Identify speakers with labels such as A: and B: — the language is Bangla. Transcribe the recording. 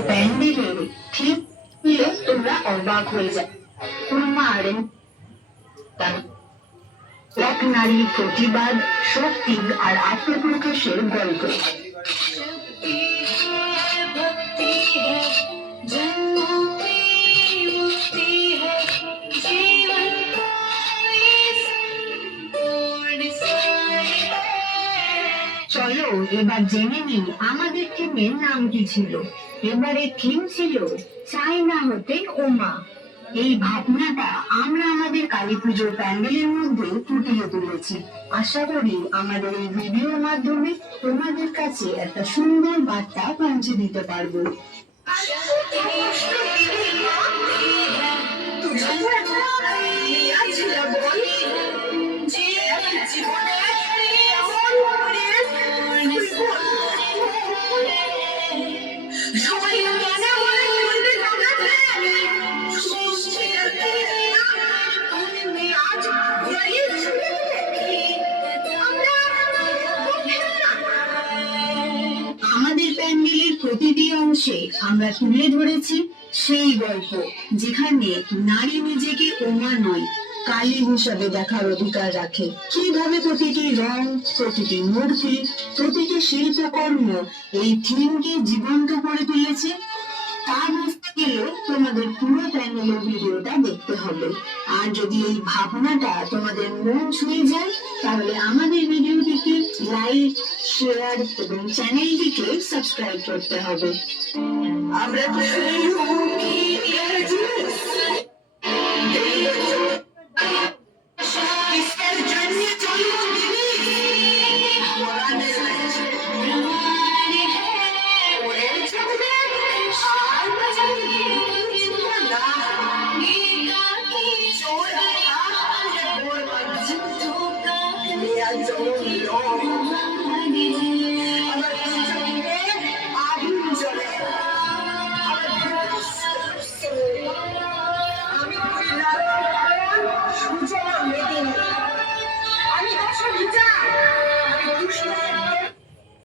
A: প্যান্ডেলের ঠিক নিলে তোমরা অবাক হয়ে যাবে তোমার এক নারীর প্রতিবাদ শক্তি আর আত্মপ্রকাশের গল্প চলো, এবার জেনে নিই আমাদের থিমের নাম কি ছিল। এবারে থিম ছিল চাইনা হতে ওমা। এই ভাবনাটা আমরা আমাদের কালী পুজোর প্যান্ডেলের মধ্যে ফুটিয়ে তুলেছি। আশা করি আমাদের এই ভিডিওর মাধ্যমে তোমাদের কাছে একটা সুন্দর বার্তা পৌঁছে দিতে পারব। প্রতিটি অংশে আমরা তুলে ধরেছি সেই গল্প যেখানে নারী নিজেকে ওমা নয় কালী হিসাবে দেখার অধিকার রাখে। কীভাবে প্রতিটি রং, প্রতিটি মূর্তি, প্রতিটি শিল্পকর্ম এই থিমকে জীবন্ত করে তুলেছে? তা বুঝতে গেলে তোমাদের পুরো প্যান্ডেলের ভিডিওটা দেখতে হবে। আর যদি এই ভাবনাটা তোমাদের মন ছুঁয়ে যায়, তাহলে আমাদের ভিডিওটিকে লাইক, শেয়ার এবং চ্যানেলটিকে সাবস্ক্রাইব করতে হবে।
B: আমরা 我依爱你。